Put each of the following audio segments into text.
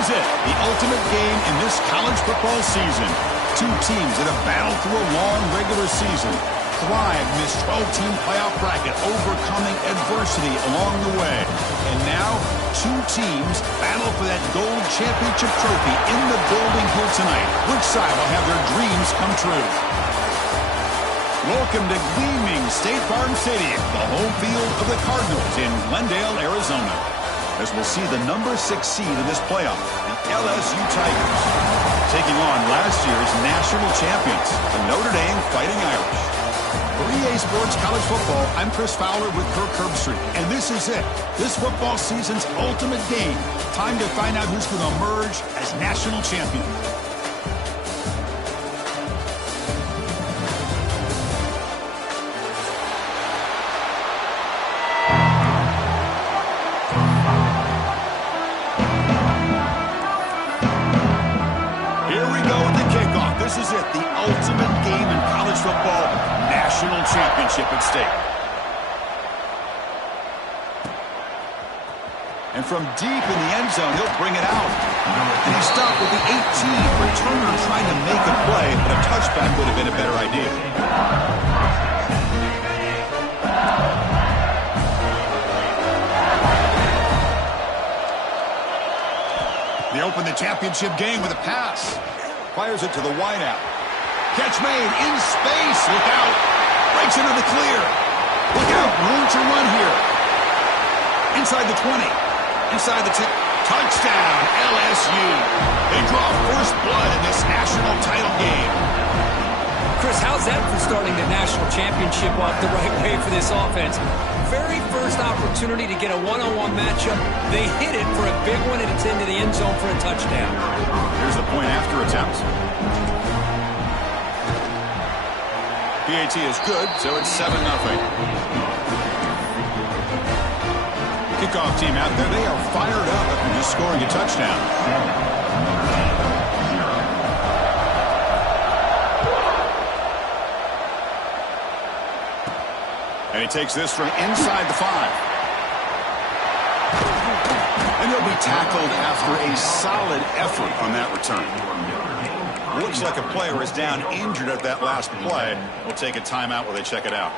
is it, the ultimate game in this college football season. Two teams that have battled through a long regular season, thrived in this 12-team playoff bracket, overcoming adversity along the way. And now, two teams battle for that gold championship trophy in the building here tonight. Which side will have their dreams come true? Welcome to gleaming State Farm Stadium, the home field of the Cardinals in Glendale, Arizona, as we'll see the number 6 seed of this playoff, the LSU Tigers, taking on last year's national champions, the Notre Dame Fighting Irish. For EA Sports College Football, I'm Chris Fowler with Kirk Herbstreit, and this is it, this football season's ultimate game. Time to find out who's going to emerge as national champion. This is it, the ultimate game in college football, national championship at stake. And from deep in the end zone, he'll bring it out. And he stopped with the 18, returner trying to make a play, but a touchback would have been a better idea. They open the championship game with a pass. Fires it to the wideout. Catch made in space. Look out. Breaks into the clear. Look out. Room to run here. Inside the 20. Inside the 10. Touchdown, LSU. They draw first blood in this national title game. Chris, how's that for starting the national championship off the right way for this offense? Very first opportunity to get a one-on-one matchup. They hit it for a big one, and it's into the end zone for a touchdown. Here's the point after attempt. PAT is good, so it's 7-0. Kickoff team out there, they are fired up after just scoring a touchdown. And he takes this from inside the 5. And he'll be tackled after a solid effort on that return. Looks like a player is down injured at that last play. We'll take a timeout while they check it out.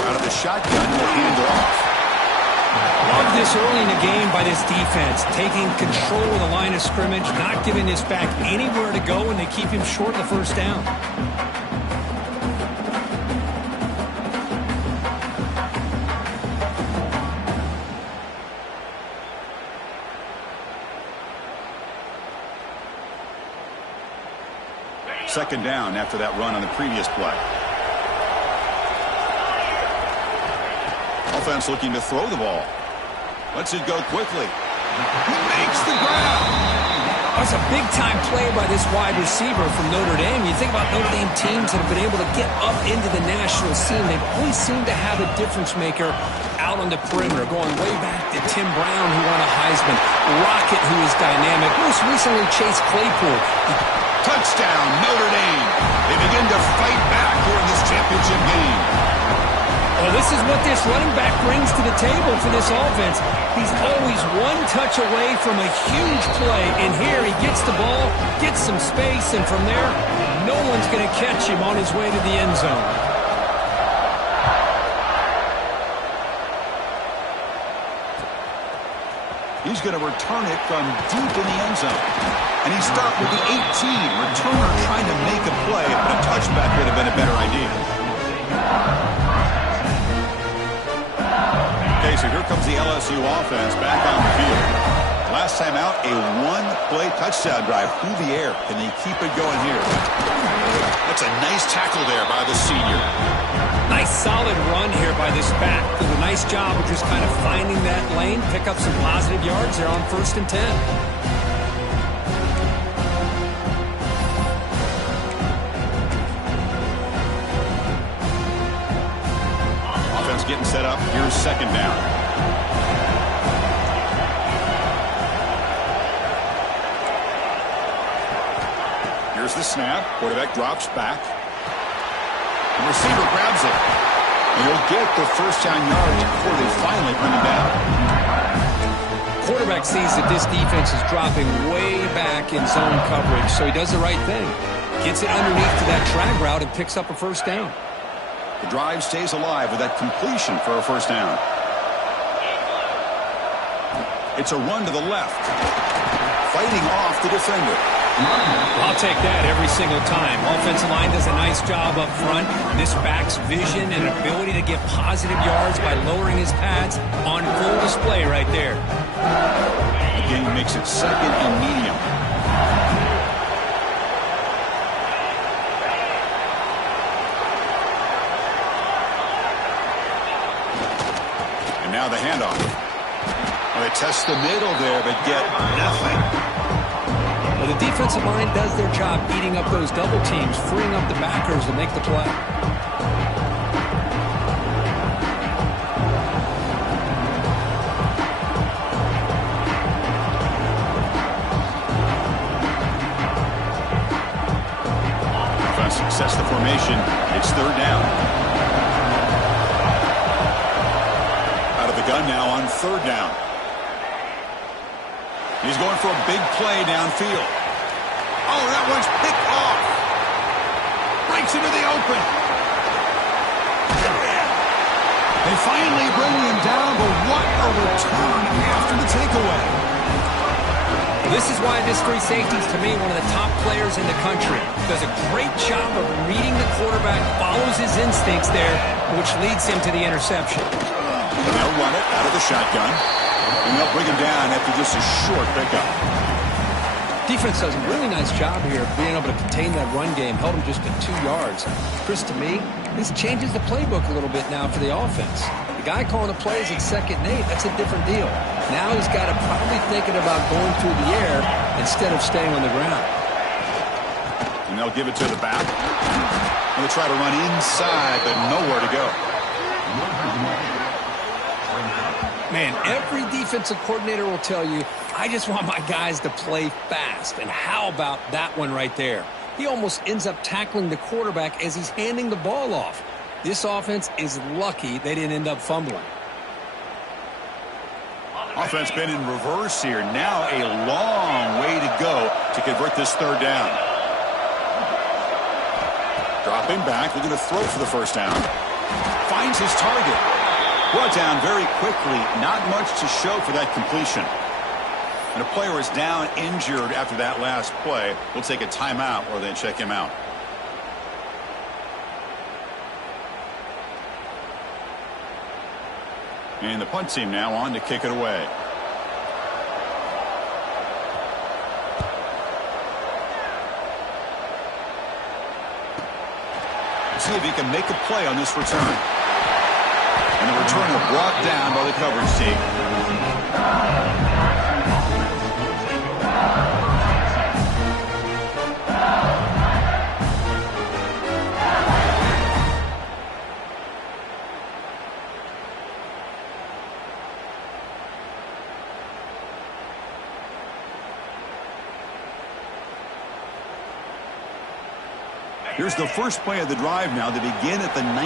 Out of the shotgun, will hand it off. Love this early in the game by this defense, taking control of the line of scrimmage, not giving this back anywhere to go, and they keep him short of the first down. Second down after that run on the previous play. Offense looking to throw the ball. Lets it go quickly. He makes the grab. That's a big-time play by this wide receiver from Notre Dame. You think about Notre Dame teams that have been able to get up into the national scene. They've always seemed to have a difference maker out on the perimeter, going way back to Tim Brown, who won a Heisman, Rocket, who is dynamic, most recently Chase Claypool. Touchdown, Notre Dame. They begin to fight back here in this championship game. Well, this is what this running back brings to the table for this offense. He's always one touch away from a huge play. And here he gets the ball, gets some space, and from there, no one's going to catch him on his way to the end zone. He's going to return it from deep in the end zone. And he stopped with the 18. Returner trying to make a play, but a touchback would have been a better idea. Okay, so here comes the LSU offense back on the field. Last time out, a one-play touchdown drive through the air. Can they keep it going here? That's a nice tackle there by the senior. Nice solid run here by this back. Did a nice job of just kind of finding that lane, pick up some positive yards there on 1st and 10. Offense getting set up. Here's second down. snap. Quarterback drops back. The receiver grabs it. And he'll get the first down yards before they finally bring him down. Quarterback sees that this defense is dropping way back in zone coverage, so he does the right thing. Gets it underneath to that drag route and picks up a first down. The drive stays alive with that completion for a first down. It's a run to the left. Fighting off the defender. I'll take that every single time. Offensive line does a nice job up front. This back's vision and ability to get positive yards by lowering his pads on full display right there. The game makes it second and medium. And now the handoff. Well, they test the middle there, but get nothing. Well, the defensive line does their job eating up those double teams, freeing up the backers to make the play. Offense success the formation. It's third down. Out of the gun now on third down. He's going for a big play downfield. Oh, that one's picked off. Breaks into the open. They finally bring him down, but what a return after the takeaway. This is why this free safety is, to me, one of the top players in the country. Does a great job of reading the quarterback, follows his instincts there, which leads him to the interception. And they'll run it out of the shotgun. And they'll bring him down after just a short pickup. Defense does a really nice job here of being able to contain that run game. Held him just to 2 yards. Chris, to me, this changes the playbook a little bit now for the offense. The guy calling the plays at 2nd and 8, that's a different deal. Now he's got to probably thinking about going through the air instead of staying on the ground. And they'll give it to the back. And they'll try to run inside, but nowhere to go. Man, every defensive coordinator will tell you, I just want my guys to play fast. And how about that one right there? He almost ends up tackling the quarterback as he's handing the ball off. This offense is lucky they didn't end up fumbling. Offense been in reverse here. Now a long way to go to convert this third down. Dropping back, looking to throw for the first down. Finds his target. Brought down very quickly. Not much to show for that completion. And a player is down injured after that last play. We'll take a timeout or then check him out. And the punt team now on to kick it away. See if he can make a play on this return. And the returner brought down by the coverage team. Here's the first play of the drive now. They begin at the 19.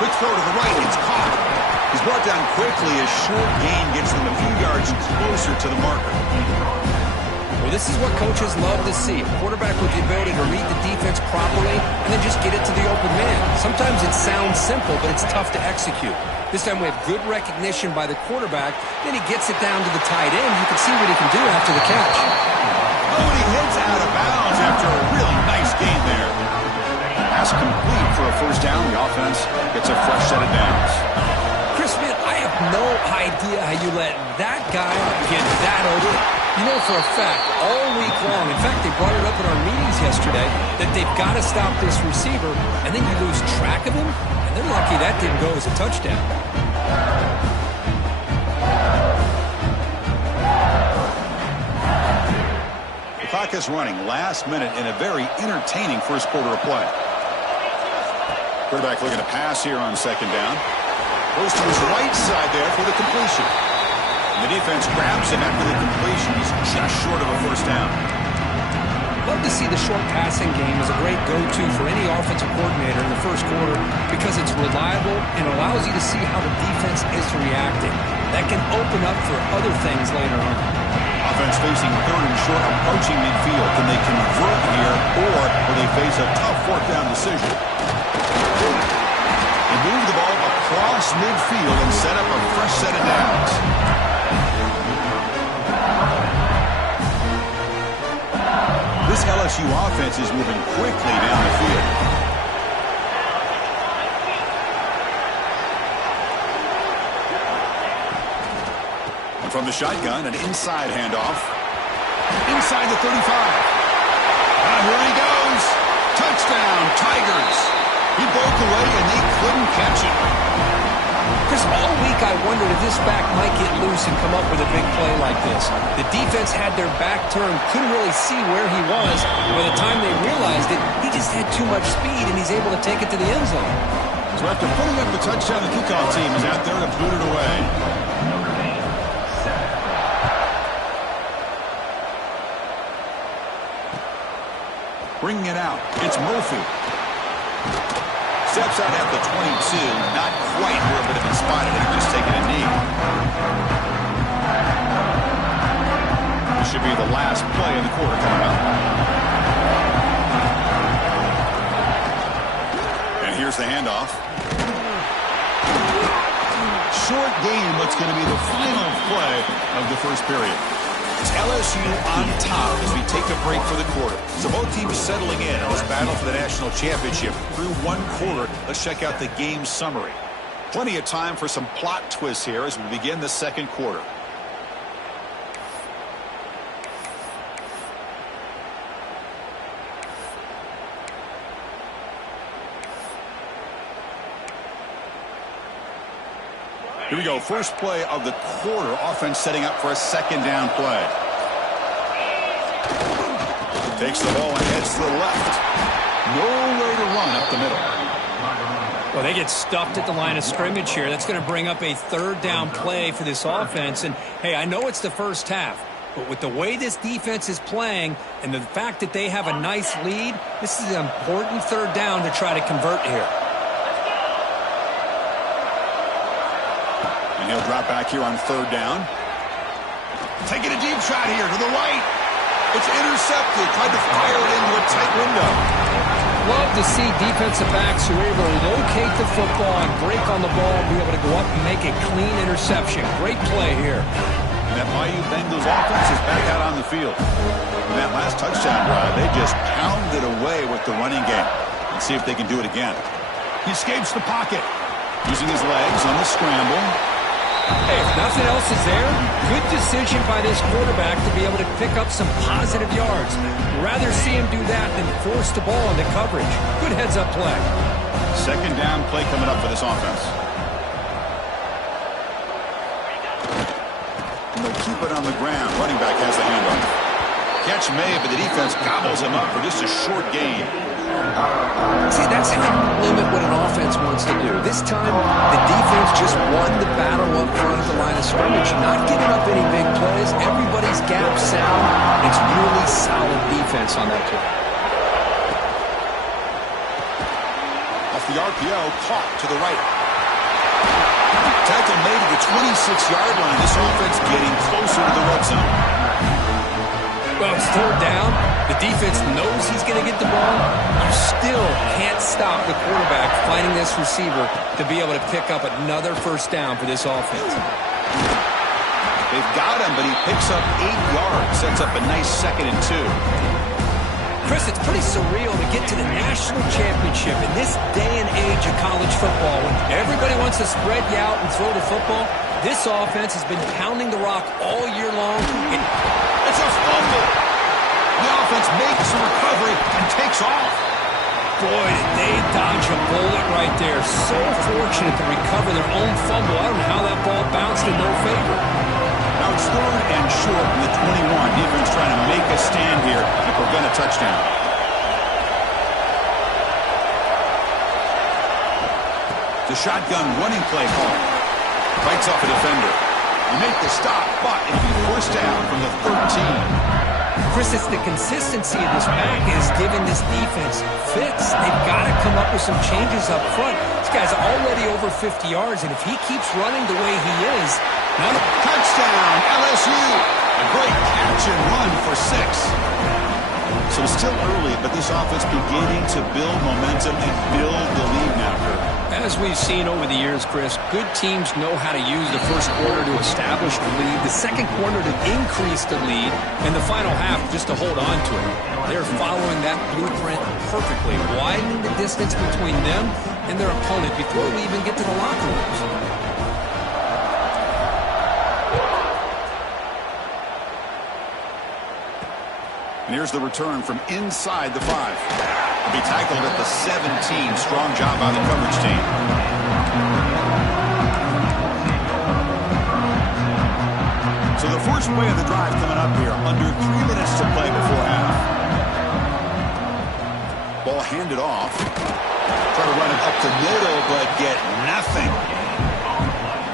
Quick throw to the right. It's caught. He's brought down quickly. A short gain gets them a few yards closer to the marker. Well, this is what coaches love to see. A quarterback with the ability to read the defense properly and then just get it to the open man. Sometimes it sounds simple, but it's tough to execute. This time we have good recognition by the quarterback. Then he gets it down to the tight end. You can see what he can do after the catch. Oh, and he heads out of bounds after a really nice gain there. Pass complete for a first down. The offense gets a fresh set of downs. Chris, man, I have no idea how you let that guy get that open. You know for a fact, all week long, in fact, they brought it up in our meetings yesterday, that they've got to stop this receiver, and then you lose track of him, and they're lucky that didn't go as a touchdown. The clock is running. Last minute in a very entertaining first quarter of play. Quarterback looking to pass here on second down. Goes to his right side there for the completion. The defense grabs him after the completion. He's just short of a first down. Love to see the short passing game as a great go-to for any offensive coordinator in the first quarter because it's reliable and allows you to see how the defense is reacting. That can open up for other things later on. Offense facing third and short, approaching midfield. Can they convert here, or will they face a tough fourth down decision? They move the ball across midfield and set up a fresh set of downs. This LSU offense is moving quickly down the field. And from the shotgun, an inside handoff. Inside the 35. And here he goes. Touchdown, Tigers. He broke away and they couldn't catch it. Chris, all week I wondered if this back might get loose and come up with a big play like this. The defense had their back turned, couldn't really see where he was. By the time they realized it, he just had too much speed, and he's able to take it to the end zone. So after putting up the touchdown, the kickoff team is out there to boot it away. Bringing it out, it's Murphy. Steps out at the 22, not quite where it would have been spotted if he was taking a knee. This should be the last play of the quarter coming up. And here's the handoff. Short game, what's going to be the final play of the first period. It's LSU on top as we take a break for the quarter. So both teams settling in on this battle for the national championship through one quarter. Let's check out the game summary. Plenty of time for some plot twists here as we begin the second quarter. Here we go. First play of the quarter. Offense setting up for a second down play. Takes the ball and heads to the left. Nowhere to run up the middle. Well, they get stuffed at the line of scrimmage here. That's going to bring up a third down play for this offense. And, hey, I know it's the first half, but with the way this defense is playing and the fact that they have a nice lead, this is an important third down to try to convert here. And he'll drop back here on third down. Taking a deep shot here to the right. It's intercepted. Tried to fire it into a tight window. Love to see defensive backs who are able to locate the football and break on the ball and be able to go up and make a clean interception. Great play here. And that Bayou Bengals offense is back out on the field. In that last touchdown drive, they just pounded away with the running game. Let's see if they can do it again. He escapes the pocket. Using his legs on the scramble. Hey, if nothing else is there, good decision by this quarterback to be able to pick up some positive yards. Rather see him do that than force the ball into coverage. Good heads-up play. Second down play coming up for this offense. And they'll keep it on the ground. Running back has the handoff. Catch made, but the defense gobbles him up for just a short gain. See, that's how you limit what an offense wants to do. This time, the defense just won the battle up front of the line of scrimmage. Not giving up any big plays. Everybody's gap sound. It's really solid defense on that play. Off the RPO, caught to the right. Tackle made at the 26-yard line. This offense getting closer to the red zone. Well, it's third down. The defense knows he's going to get the ball. You still can't stop the quarterback finding this receiver to be able to pick up another first down for this offense. They've got him, but he picks up 8 yards. Sets up a nice 2nd and 2. Chris, it's pretty surreal to get to the national championship in this day and age of college football when everybody wants to spread you out and throw the football. This offense has been pounding the rock all year long. It's a fumble. The offense makes a recovery and takes off. Boy, did they dodge a bullet right there. So fortunate to recover their own fumble. I don't know how that ball bounced in their favor. Now it's third and short from the 21. Defense trying to make a stand here and prevent a touchdown. The shotgun running play call. Fights off a defender. You make the stop, but it'll be first down from the 13. Chris, it's the consistency of this back is giving this defense fits. They've got to come up with some changes up front. This guy's already over 50 yards, and if he keeps running the way he is, touchdown, LSU! A great catch and run for 6. So it's still early, but this offense beginning to build momentum and build the lead now, Kurt. As we've seen over the years, Chris, good teams know how to use the first quarter to establish the lead, the second quarter to increase the lead, and the final half just to hold on to it. They're following that blueprint perfectly, widening the distance between them and their opponent before we even get to the locker rooms. And here's the return from inside the 5. He'll be tackled at the 17. Strong job by the coverage team. So the first play of the drive coming up here. Under 3 minutes to play before half. Ball handed off. Try to run it up the middle, but get nothing.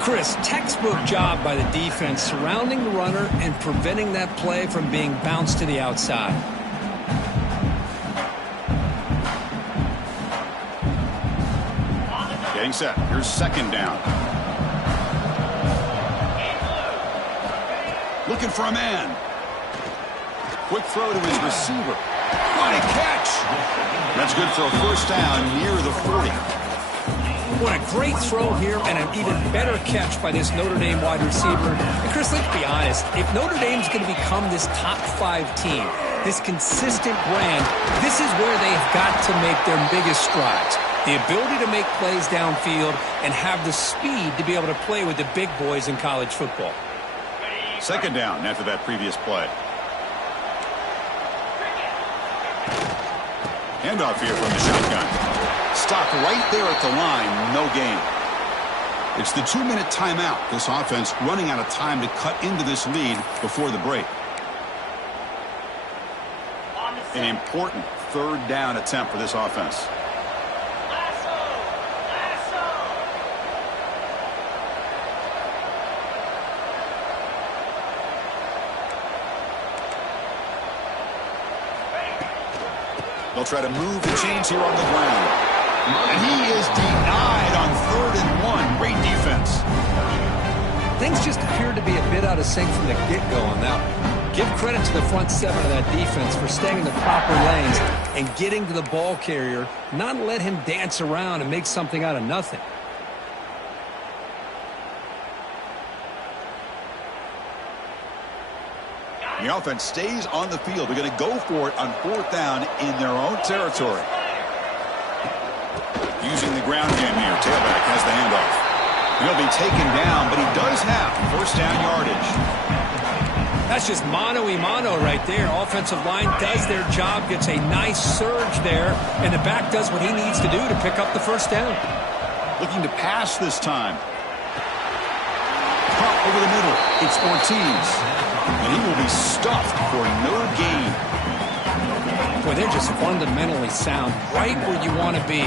Chris, textbook job by the defense surrounding the runner and preventing that play from being bounced to the outside. Getting set. Here's second down. Looking for a man. Quick throw to his receiver. What a catch! That's good for a first down near the 40. What a great throw here and an even better catch by this Notre Dame wide receiver. And Chris, let's be honest. If Notre Dame's going to become this top 5 team, this consistent brand, this is where they've got to make their biggest strides. The ability to make plays downfield and have the speed to be able to play with the big boys in college football. Second down after that previous play. Handoff here from the shotgun. Stopped right there at the line, no gain. It's the 2-minute timeout. This offense running out of time to cut into this lead before the break. An important third down attempt for this offense. They'll try to move the chains here on the ground. And he is denied on 3rd and 1. Great defense. Things just appeared to be a bit out of sync from the get-go on that one. Give credit to the front 7 of that defense for staying in the proper lanes and getting to the ball carrier, not let him dance around and make something out of nothing. The offense stays on the field. They're going to go for it on 4th down in their own territory. Using the ground game here. Tailback has the handoff. He'll be taken down, but he does have first down yardage. That's just mano-a-mano right there. Offensive line does their job, gets a nice surge there, and the back does what he needs to do to pick up the first down. Looking to pass this time. Pump over the middle. It's Ortiz. And he will be stuffed for no gain. Boy, they're just fundamentally sound, right where you want to be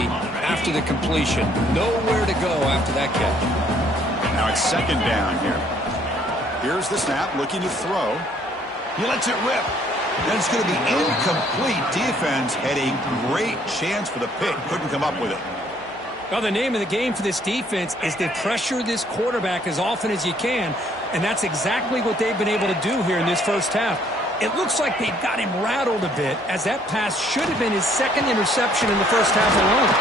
after the completion. Nowhere to go after that catch. Now it's second down here. Here's the snap, looking to throw. He lets it rip. Then it's going to be incomplete. Defense had a great chance for the pick. Couldn't come up with it. Well, the name of the game for this defense is to pressure this quarterback as often as you can, and that's exactly what they've been able to do here in this first half. It looks like they've got him rattled a bit, as that pass should have been his 2nd interception in the first half alone.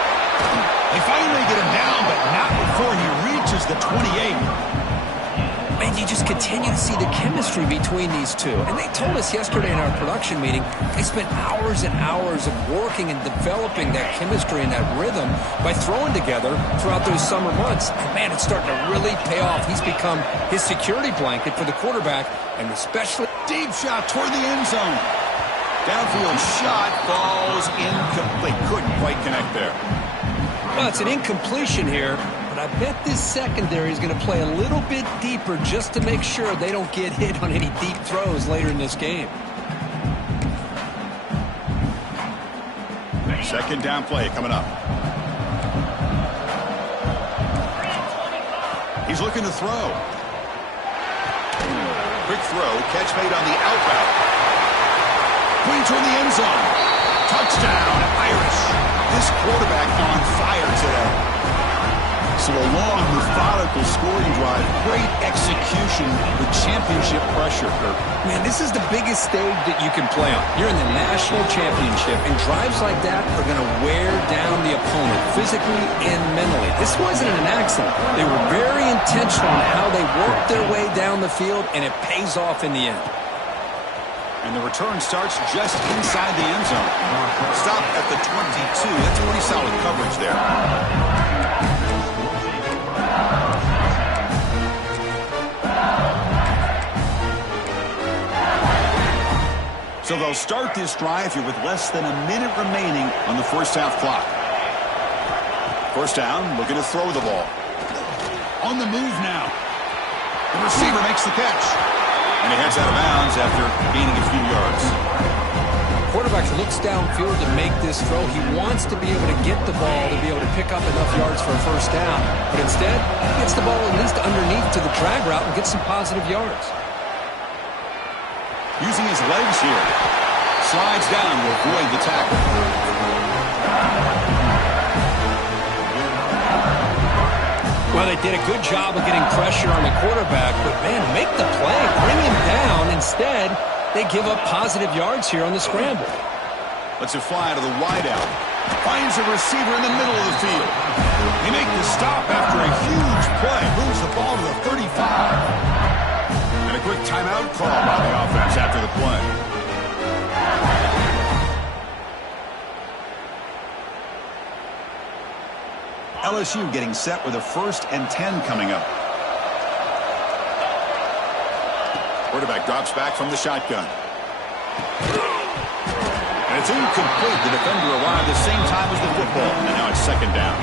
They finally get him down, but not before he reaches the 28. And you just continue to see the chemistry between these two. And they told us yesterday in our production meeting, they spent hours and hours of working and developing that chemistry and that rhythm by throwing together throughout those summer months. And man, it's starting to really pay off. He's become his security blanket for the quarterback, and especially deep shot toward the end zone. Downfield shot falls incomplete. Couldn't quite connect there. Well, it's an incompletion here. But I bet this secondary is going to play a little bit deeper just to make sure they don't get hit on any deep throws later in this game. Second down play coming up. He's looking to throw. Quick throw, catch made on the out route. Pointing toward the end zone. Touchdown, Irish. This quarterback on fire today. So a long, methodical scoring drive. Great execution with championship pressure, Kirk. Man, this is the biggest stage that you can play on. You're in the national championship, and drives like that are going to wear down the opponent physically and mentally. This wasn't an accident. They were very intentional in how they worked their way down the field, and it pays off in the end. And the return starts just inside the end zone. Stop at the 22. That's pretty solid coverage there. So they'll start this drive here with less than a minute remaining on the first half clock. First down, looking to throw the ball. On the move now. The receiver makes the catch. And he heads out of bounds after gaining a few yards. Quarterback looks downfield to make this throw. He wants to be able to get the ball to be able to pick up enough yards for a first down. But instead, he gets the ball at least underneath to the drag route and gets some positive yards. Using his legs here. Slides down to avoid the tackle. Well, they did a good job of getting pressure on the quarterback, but, man, make the play. Bring him down. Instead, they give up positive yards here on the scramble. Lets it fly to the wideout. Finds a receiver in the middle of the field. They make the stop after a huge play. Moves the ball to the 35. And a quick timeout call by the offense after the play. LSU getting set with a 1st and 10 coming up. Quarterback drops back from the shotgun. And it's incomplete. The defender arrived the same time as the football. And now it's 2nd down.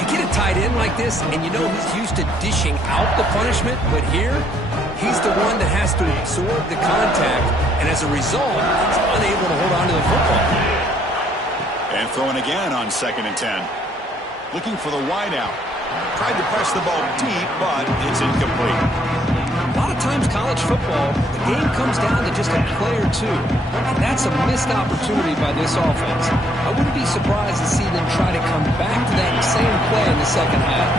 You get a tight end like this, and you know he's used to dishing out the punishment, but here, he's the one that has to absorb the contact, and as a result, he's unable to hold on to the football. And throwing again on 2nd and 10. Looking for the wideout. Tried to press the ball deep, but it's incomplete. A lot of times college football, the game comes down to just a play or two, and that's a missed opportunity by this offense. I wouldn't be surprised to see them try to come back to that same play in the 2nd half.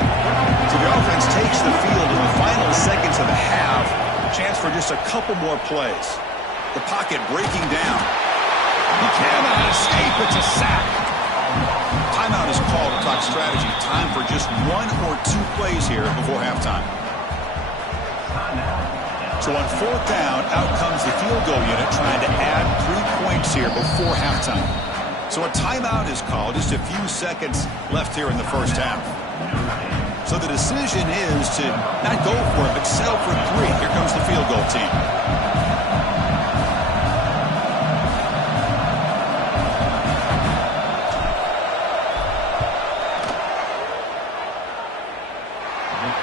So the offense takes the field in the final seconds of the half. Chance for just a couple more plays. The pocket breaking down. He cannot escape. It's a sack. Timeout is called to talk strategy. Time for just 1 or 2 plays here before halftime. So on 4th down, out comes the field goal unit trying to add 3 points here before halftime. So a timeout is called. Just a few seconds left here in the first half. So the decision is to not go for it, but settle for 3. Here comes the field goal team.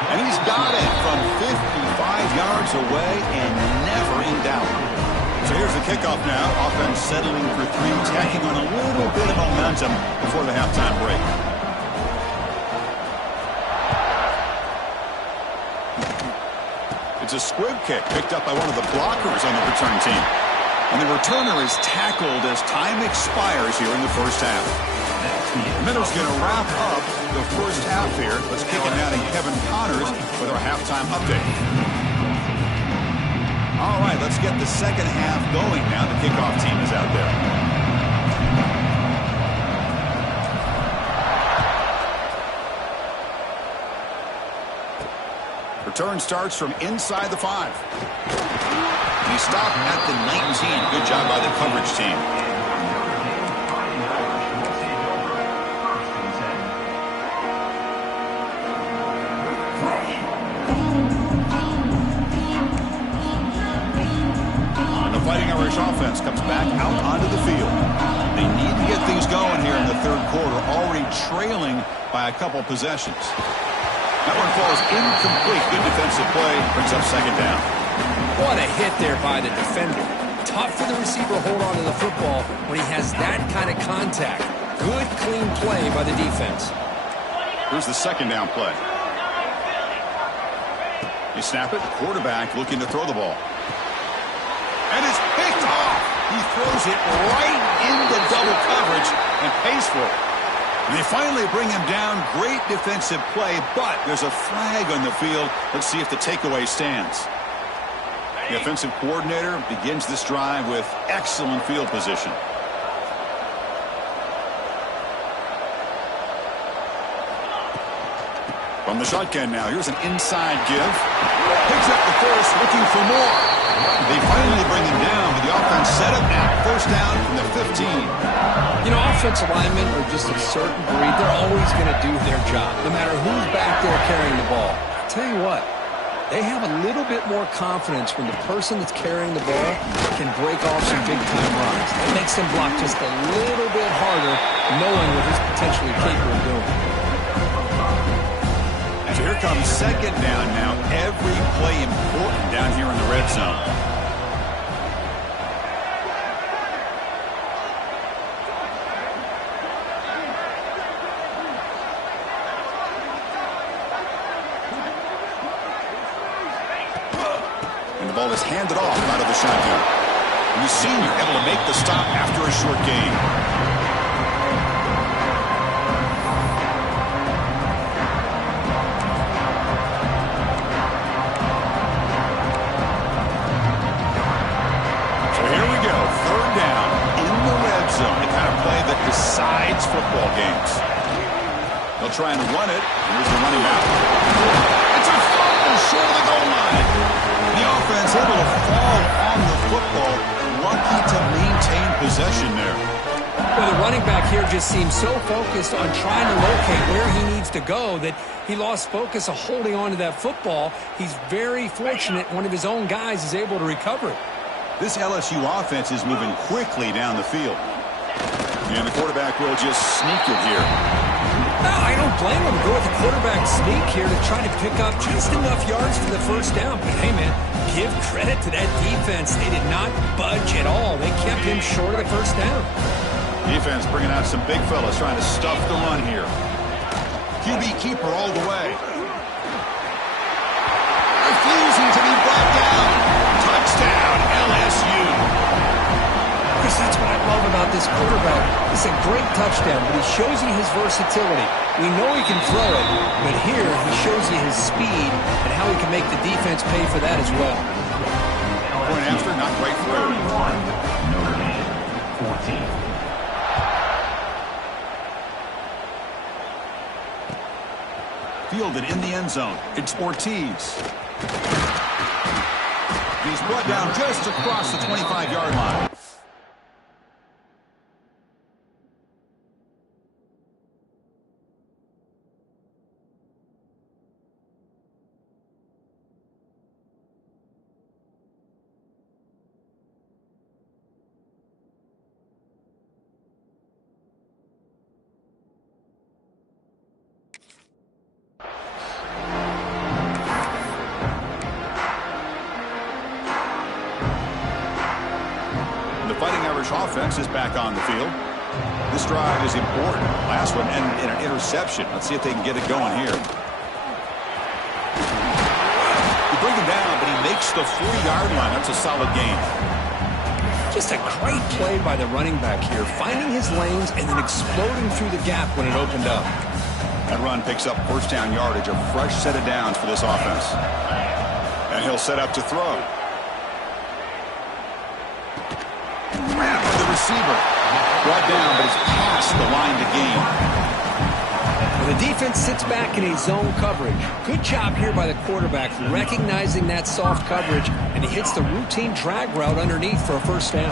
And he's got it from 55 yards away and never in doubt. So here's the kickoff now. Offense settling for 3, tacking on a little bit of momentum before the halftime break. It's a squib kick picked up by one of the blockers on the return team. And the returner is tackled as time expires here in the first half. Miller's going to wrap up the first half here. Let's kick it now to Kevin Connors with our halftime update. All right, let's get the second half going now. The kickoff team is out there. Return starts from inside the 5. He stopped at the 19. Good job by the coverage team. Fighting Irish offense comes back out onto the field. They need to get things going here in the 3rd quarter, already trailing by a couple possessions. That one falls incomplete. Good defensive play, brings up 2nd down. What a hit there by the defender. Tough for the receiver to hold on to the football when he has that kind of contact. Good, clean play by the defense. Here's the 2nd down play. You snap it, quarterback looking to throw the ball. throws it right into double coverage and pays for it. And they finally bring him down. Great defensive play, but there's a flag on the field. Let's see if the takeaway stands. The offensive coordinator begins this drive with excellent field position. From the shotgun now, here's an inside give. Picks up the first, looking for more. They finally bring him down, but the offense set up now. First down from the 15. You know, offensive linemen are just a certain breed. They're always going to do their job, no matter who's back there carrying the ball. I'll tell you what, they have a little bit more confidence when the person that's carrying the ball can break off some big-time runs. It makes them block just a little bit harder, knowing what he's potentially capable of doing. So here comes second down now. Every play important down here in the red zone. And the ball is handed off out of the shotgun. And the senior able to make the stop after a short gain. Decides football games. They'll try and run it. Here's the running back. It's a fumble short of the goal line. The offense able to fall on the football. Lucky to maintain possession there. Well, the running back here just seems so focused on trying to locate where he needs to go that he lost focus of holding on to that football. He's very fortunate one of his own guys is able to recover it. This LSU offense is moving quickly down the field. And the quarterback will just sneak it here. No, I don't blame him. Go with the quarterback sneak here to try to pick up just enough yards for the first down. But, hey, man, give credit to that defense. They did not budge at all. They kept him short of the first down. Defense bringing out some big fellas trying to stuff the run here. QB keeper all the way. Refusing to be brought down. Touchdown, LSU. That's what I love about this quarterback. It's a great touchdown, but he shows you his versatility. We know he can throw it, but here he shows you his speed and how he can make the defense pay for that as well. Point after, not quite through. Notre Dame, 14. Fielded in the end zone. It's Ortiz. He's brought down just across the 25-yard line. The Fighting Irish offense is back on the field. This drive is important. Last one ended in an interception. Let's see if they can get it going here. They bring him down, but he makes the 40-yard line. That's a solid gain. Just a great play by the running back here, finding his lanes and then exploding through the gap when it opened up. That run picks up first down yardage, a fresh set of downs for this offense. And he'll set up to throw. Grab for the receiver. Brought down, but he's past the line to gain. Well, the defense sits back in a zone coverage. Good job here by the quarterback, recognizing that soft coverage, and he hits the routine drag route underneath for a first down.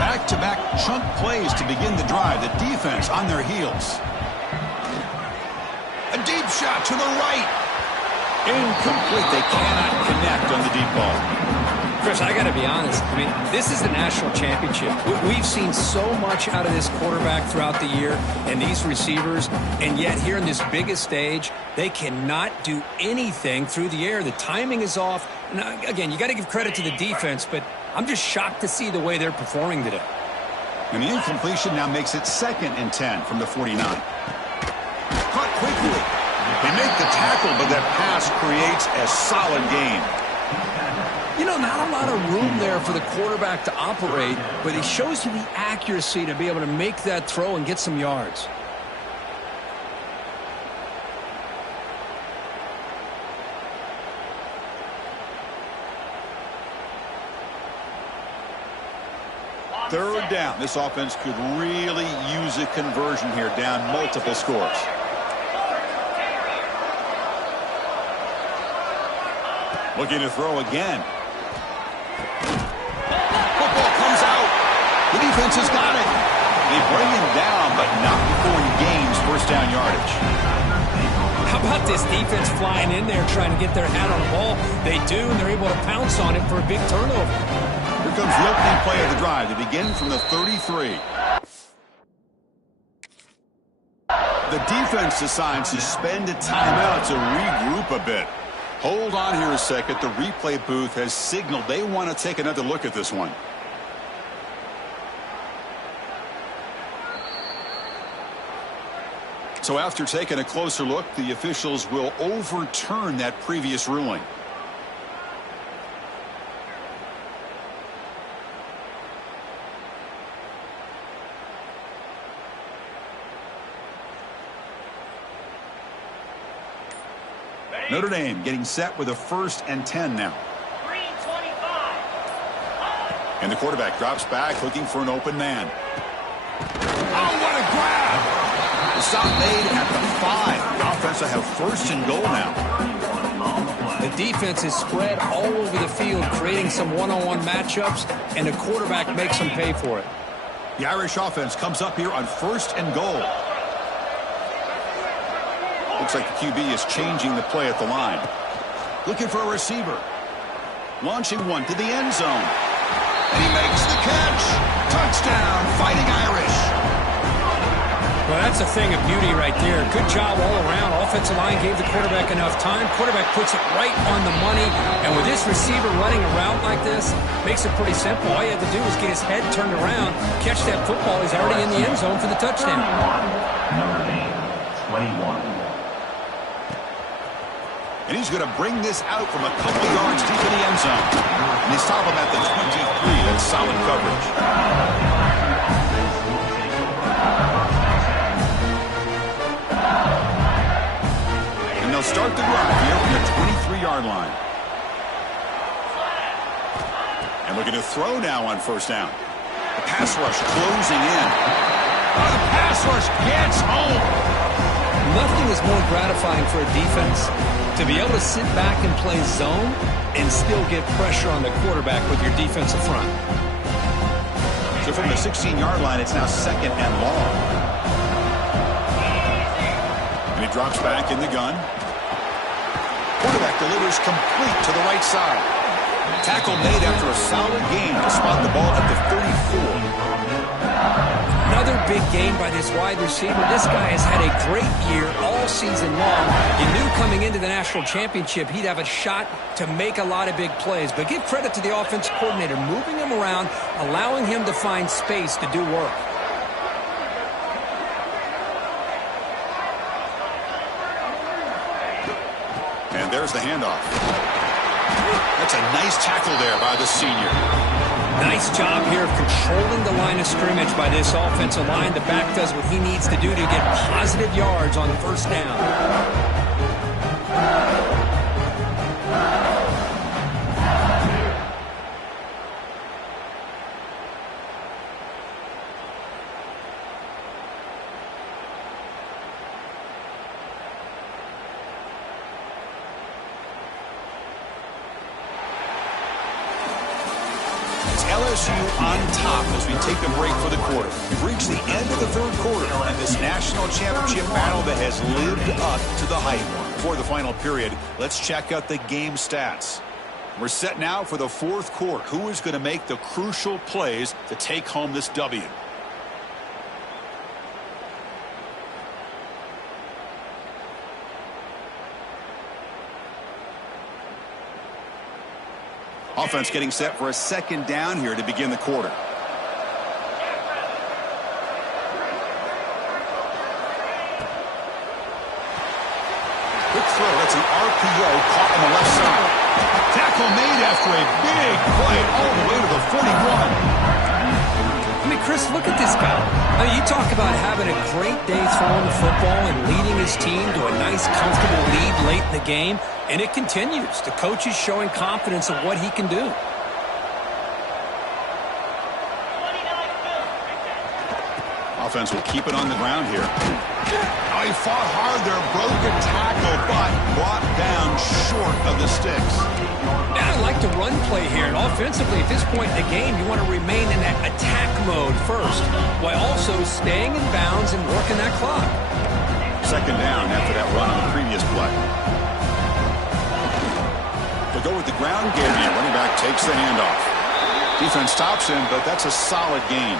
Back-to-back chunk plays to begin the drive. The defense on their heels. A deep shot to the right. Incomplete. They cannot connect on the deep ball. Chris, I got to be honest. I mean, this is the national championship. We've seen so much out of this quarterback throughout the year and these receivers, and yet here in this biggest stage, they cannot do anything through the air. The timing is off. And again, you got to give credit to the defense, but I'm just shocked to see the way they're performing today. And the incompletion now makes it 2nd and 10 from the 49. Caught quickly. They make the tackle, but that pass creates a solid gain. You know, not a lot of room there for the quarterback to operate, but he shows you the accuracy to be able to make that throw and get some yards. Third down. This offense could really use a conversion here, down multiple scores. Looking to throw again. Football comes out. The defense has got it. They bring him down, but not before he gains first down yardage. How about this defense flying in there trying to get their hat on the ball? They do, and they're able to pounce on it for a big turnover. Here comes the opening play of the drive to begin from the 33. The defense decides to spend a timeout to regroup a bit. Hold on here a second. The replay booth has signaled they want to take another look at this one. So after taking a closer look, the officials will overturn that previous ruling. Notre Dame getting set with a 1st and 10 now. And the quarterback drops back looking for an open man. Oh, what a grab! The stop made at the 5. The offense will have 1st and goal now. The defense is spread all over the field, creating some one-on-one matchups, and the quarterback makes them pay for it. The Irish offense comes up here on 1st and goal. Looks like the QB is changing the play at the line. Looking for a receiver. Launching one to the end zone. And he makes the catch. Touchdown, Fighting Irish. Well, that's a thing of beauty right there. Good job all around. Offensive line gave the quarterback enough time. Quarterback puts it right on the money. And with this receiver running a route like this, makes it pretty simple. All you have to do is get his head turned around, catch that football. He's already in the end zone for the touchdown. Notre Dame, 21. And he's going to bring this out from a couple yards deep in the end zone. And they stop him at the 23. That's solid coverage. And they'll start the drive here from the 23-yard line. And looking to throw now on 1st down. The pass rush closing in. Oh, the pass rush gets home. Nothing is more gratifying for a defense to be able to sit back and play zone and still get pressure on the quarterback with your defensive front. So from the 16-yard line, it's now 2nd and long. And he drops back in the gun. Quarterback delivers complete to the right side. Tackle made after a solid gain to spot the ball at the 34. Another big game by this wide receiver. This guy has had a great year all season long. You knew coming into the national championship he'd have a shot to make a lot of big plays. But give credit to the offensive coordinator, moving him around, allowing him to find space to do work. And there's the handoff. That's a nice tackle there by the senior. Nice job here of controlling the line of scrimmage by this offensive line. The back does what he needs to do to get positive yards on 1st down. LSU on top as we take a break for the quarter. We've reached the end of the 3rd quarter and this national championship battle that has lived up to the hype. Before the final period, let's check out the game stats. We're set now for the 4th quarter. Who is going to make the crucial plays to take home this W? Offense getting set for a 2nd down here to begin the quarter. Quick throw. That's an RPO caught on the left side. Tackle made after a big play all the way to the 41. I mean, Chris, look at this guy. I mean, you talk about having a great day throwing the football and leading his team to a nice, comfortable lead late in the game, and it continues. The coach is showing confidence of what he can do. Offense will keep it on the ground here. Oh, he fought hard there, broke a tackle, but brought down short of the sticks. Now, I like the run play here, and offensively at this point in the game, you want to remain in that attack mode first, while also staying in bounds and working that clock. Second down after that run on the previous play. To go with the ground game here, running back takes the handoff. Defense stops him, but that's a solid gain.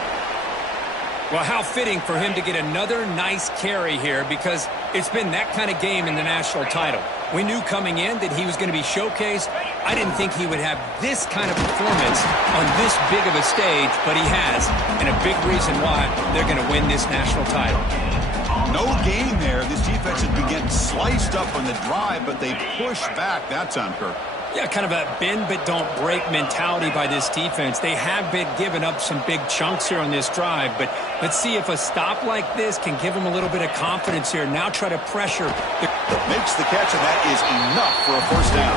Well, how fitting for him to get another nice carry here, because it's been that kind of game in the national title. We knew coming in that he was going to be showcased. I didn't think he would have this kind of performance on this big of a stage, but he has, and a big reason why they're going to win this national title. No gain there. This defense has been getting sliced up on the drive, but they push back that time, Kirk. Yeah, kind of a bend but don't break mentality by this defense. They have been giving up some big chunks here on this drive, but let's see if a stop like this can give them a little bit of confidence here. Now try to pressure. Makes the catch, and that is enough for a first down.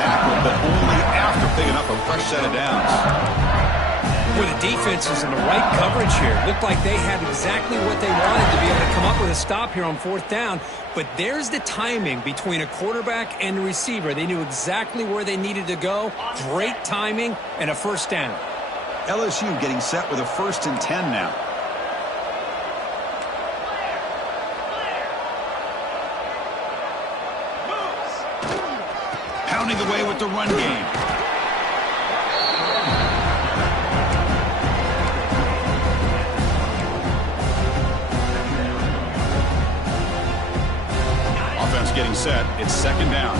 Tackle, but only after picking up a fresh set of downs. Where the defense is in the right coverage here. Looked like they had exactly what they wanted to be able to come up with a stop here on fourth down. But there's the timing between a quarterback and the receiver. They knew exactly where they needed to go. Great timing and a first down. LSU getting set with a 1st and 10 now. Pounding away with the run game. Offense getting set. It's second down.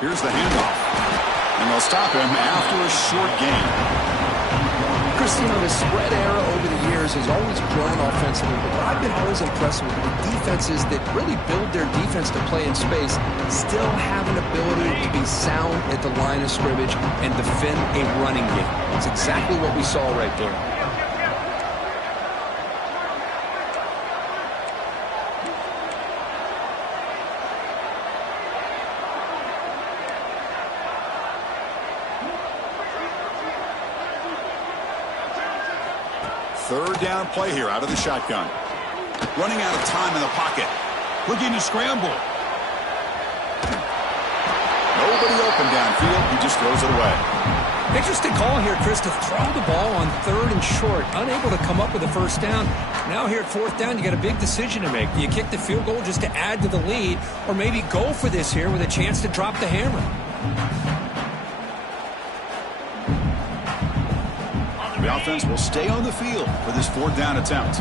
Here's the handoff. And they'll stop him after a short gain. Chris, you know, the spread era over the years has always grown offensively, but what I've been always impressed with the defenses that really build their defense to play in space still have an ability to be sound at the line of scrimmage and defend a running game. That's exactly what we saw right there. Third down play here out of the shotgun. Running out of time in the pocket. Looking to scramble. Nobody open downfield. He just throws it away. Interesting call here, Chris, to throw the ball on 3rd and short. Unable to come up with a first down. Now here at 4th down, you got a big decision to make. Do you kick the field goal just to add to the lead, or maybe go for this here with a chance to drop the hammer? The offense will stay on the field for this 4th down attempt.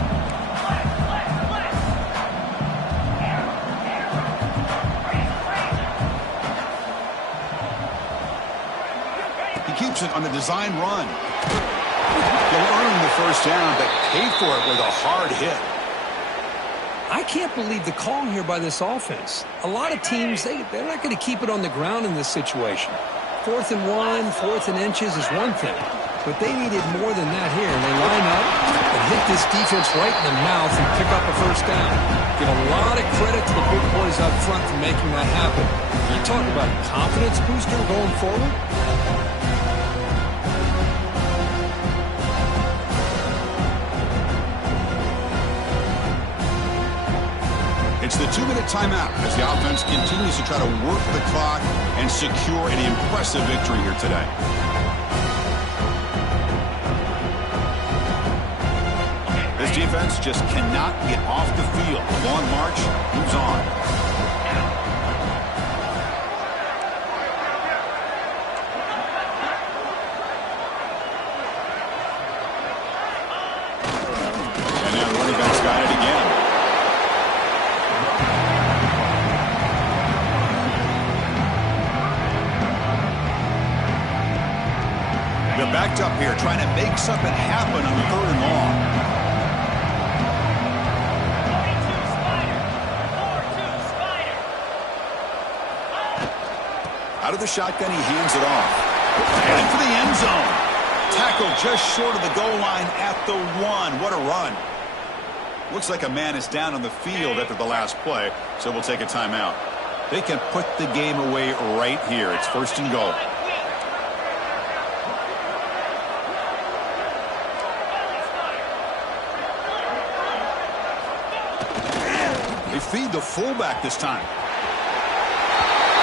He keeps it on the design run. He'll earn the first down, but pay for it with a hard hit. I can't believe the call here by this offense. A lot of teams, they're not going to keep it on the ground in this situation. 4th and 1, 4th and inches is one thing. But they needed more than that here. And they line up and hit this defense right in the mouth and pick up a first down. Give a lot of credit to the big boys up front for making that happen. You talk about confidence booster going forward. It's the 2-minute timeout as the offense continues to try to work the clock and secure an impressive victory here today. This defense just cannot get off the field. The long march moves on. And now the running back's got it again. backed up here, trying to make something happen on the 3rd and long. Out of the shotgun, he hands it off. And for the end zone. Tackle just short of the goal line at the 1. What a run. Looks like a man is down on the field after the last play, so we'll take a timeout. They can put the game away right here. It's 1st and goal. They feed the fullback this time.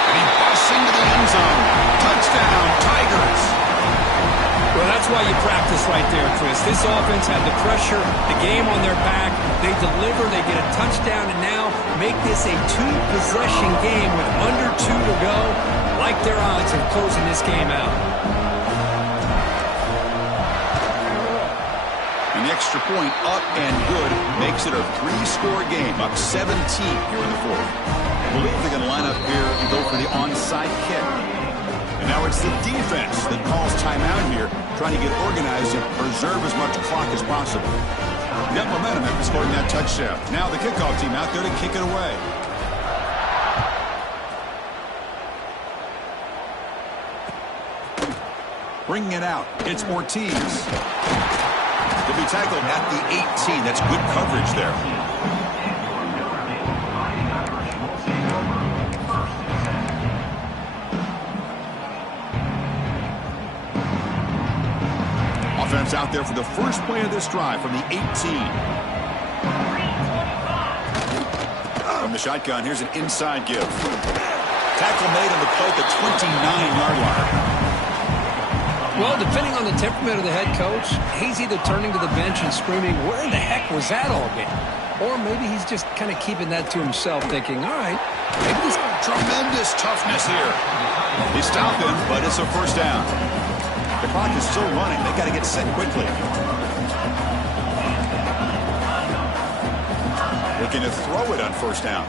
And he busts into the end zone. Touchdown, Tigers. Well, that's why you practice right there, Chris. This offense had the pressure, the game on their back. They deliver, they get a touchdown, and now make this a 2-possession game with under 2 to go. Like their odds of closing this game out. An extra point up and good makes it a 3-score game, up 17 here in the 4th. I believe they're going to line up here and go for the onside kick. And now it's the defense that calls timeout here, trying to get organized and preserve as much clock as possible. Got momentum after scoring that touchdown. Now the kickoff team out there to kick it away. Bringing it out, it's Ortiz. He'll be tackled at the 18. That's good coverage there. Offense out there for the first play of this drive from the 18. From the shotgun, here's an inside give. Tackle made on the play at the 29-yard line. Well, depending on the temperament of the head coach, he's either turning to the bench and screaming, where in the heck was that all game? Or maybe he's just kind of keeping that to himself, thinking, all right, maybe this... Tremendous toughness here. They stop him, but it's a 1st down. The clock is still running. They got to get set quickly. Looking to throw it on 1st down.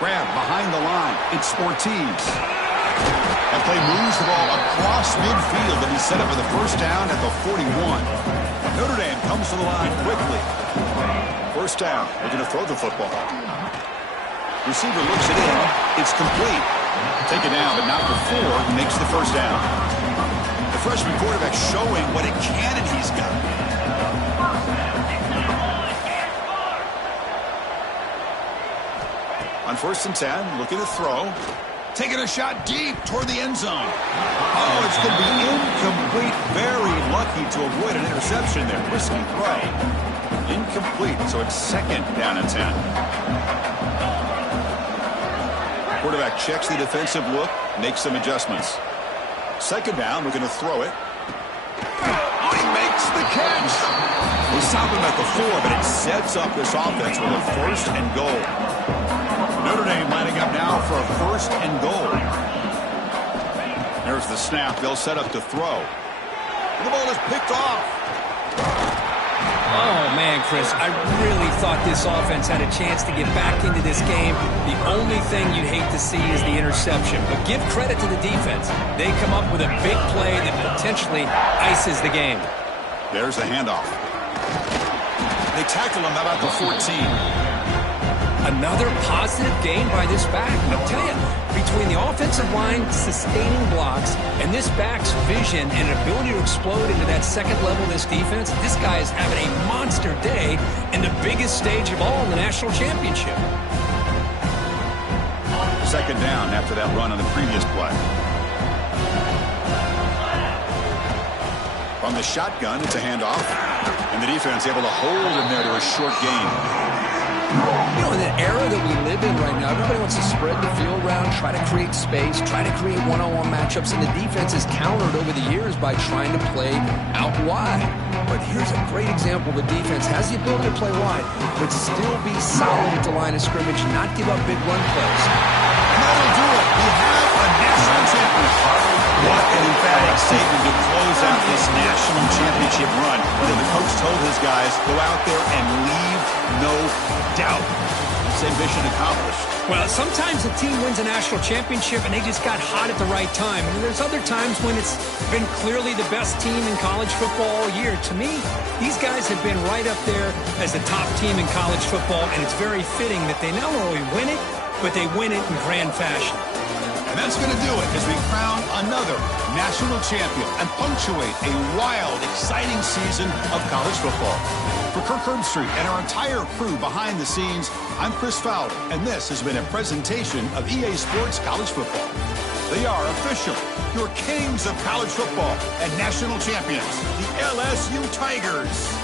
Grab behind the line. It's Ortiz. That play moves the ball across midfield, and he's set up for the 1st down at the 41. Notre Dame comes to the line quickly. 1st down. Looking to throw the football. Receiver looks it in. It's complete. Take it down, but not before he makes the 1st down. The freshman quarterback showing what a cannon he's got. On 1st and 10, looking to throw. Taking a shot deep toward the end zone. Oh, it's going to be incomplete. Very lucky to avoid an interception there. Risky throw. Incomplete, so it's 2nd down and 10. Quarterback checks the defensive look, makes some adjustments. 2nd down, we're going to throw it. Oh, he makes the catch. We stop him at the 4, but it sets up this offense with a 1st and goal. Notre Dame lining up now for a 1st and goal. There's the snap. They'll set up to throw. And the ball is picked off. Oh, man, Chris, I really thought this offense had a chance to get back into this game. The only thing you'd hate to see is the interception. But give credit to the defense. They come up with a big play that potentially ices the game. There's the handoff. They tackle him about the 14. Another positive gain by this back. I'll tell you, between the offensive line sustaining blocks and this back's vision and ability to explode into that 2nd level of this defense, this guy is having a monster day in the biggest stage of all in the national championship. 2nd down after that run on the previous play. From the shotgun, it's a handoff. And the defense able to hold him there to a short gain. You know, in the era that we live in right now, everybody wants to spread the field around, try to create space, try to create one-on-one matchups, and the defense is countered over the years by trying to play out wide. But here's a great example. The defense has the ability to play wide, but still be solid at the line of scrimmage, not give up big run plays. And that'll do it. We have a national championship. What an emphatic statement to close out this national championship run. The coach told his guys, go out there and leave no doubt. say mission accomplished. Well, sometimes a team wins a national championship and they just got hot at the right time. And there's other times when it's been clearly the best team in college football all year. To me, these guys have been right up there as the top team in college football, and it's very fitting that they not only win it, but they win it in grand fashion. And that's going to do it as we crown another national champion and punctuate a wild, exciting season of college football. For Kirk Herbstreit and our entire crew behind the scenes, I'm Chris Fowler, and this has been a presentation of EA Sports College Football. They are official, your kings of college football and national champions, the LSU Tigers.